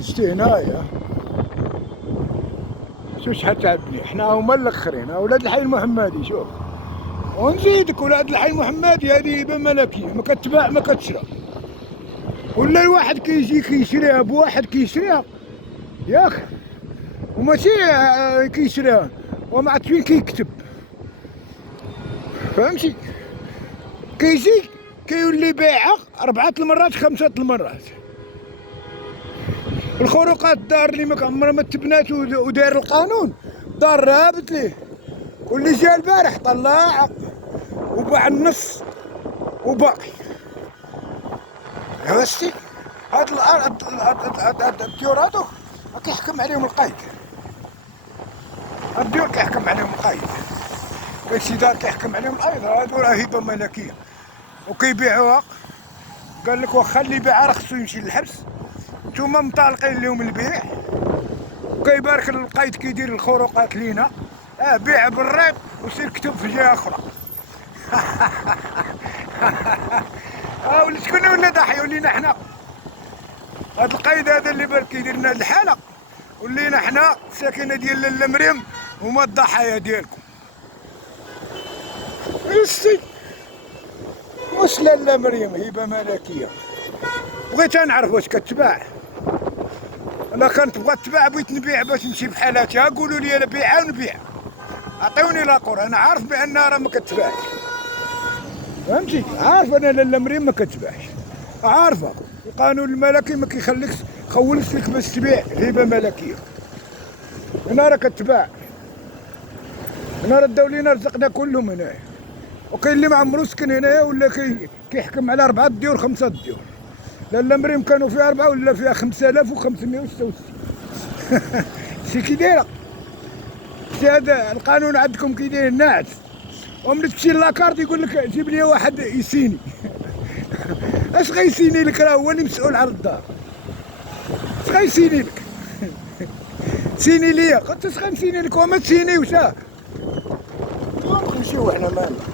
شتي هنايا شو شحال تعبني، حنا هما الاخرين اولاد الحي المحمدي. شوف ونزيدك ولاد الحي المحمدي هذه هبه ملكيه، ما كتباع ما كتشرى، ولا الواحد كيجي كيشريها بواحد كيشريها ياك، وماشي كيشريها وما عرفت فين كيكتب، فهمتي؟ كيجي كيولي بايعها 4 المرات 5 المرات. الخروقات الدار اللي ما عمرها ما تبنات وداير القانون دار رابط ليه، واللي جا البارح طلع وباع النص وباقي. عرفتي هاد الديور هادو كيحكم عليهم القايد، الديور كيحكم عليهم القايد، كاين دار كيحكم عليهم القايد، هادو راه هبه ملكيه وكيبيعوها. قال لك واخا اللي باعها راه خصو يمشي للحبس، نتوما مطالقين لهم البيع، وكيبارك القايد كيدير الخروقات لينا، بيع بالريب وسير كتب في جهه اخرى. ولا شكون ولا ضحيه ولينا حنا، هاد القايد هذا اللي بارك كيدير لنا هاد الحاله، ولينا حنا الساكنه ديال لاله مريم هما الضحايا ديالكم. السي واش لاله مريم هبه ملكيه؟ بغيت نعرف واش كتباع، انا كانت بغات تباع بغيت نبيع باش نمشي بحالاتها، قولوا لي انا بيعها ونبيع، عطيوني لاكور، انا عارف بانها راه ما كتباعش، فهمتي؟ عارف انا لاله مريم ما كتباعش، عارفه القانون الملكي ما كيخليكش خولش لك باش تبيع هبه ملكيه، هنا راه كتباع، هنا راه داو لينا رزقنا كلهم هنايا، وكاين اللي ما عمرو سكن هنايا ولا كيحكم على 4 ديور 5 ديور. لاله مريم كانوا فيها 4 ولا فيها 5566. شي كي دايره هذا القانون عندكم كي داير ناعس، وملي تمشي لاكارت يقول لك جيب لي واحد يسيني. اش غيسيني لك؟ راه هو اللي مسؤول على الدار، اش غيسيني لك؟ سيني ليا، قلت اش غنسيني لك وما تسينيوش. نمشيو حنا مالنا.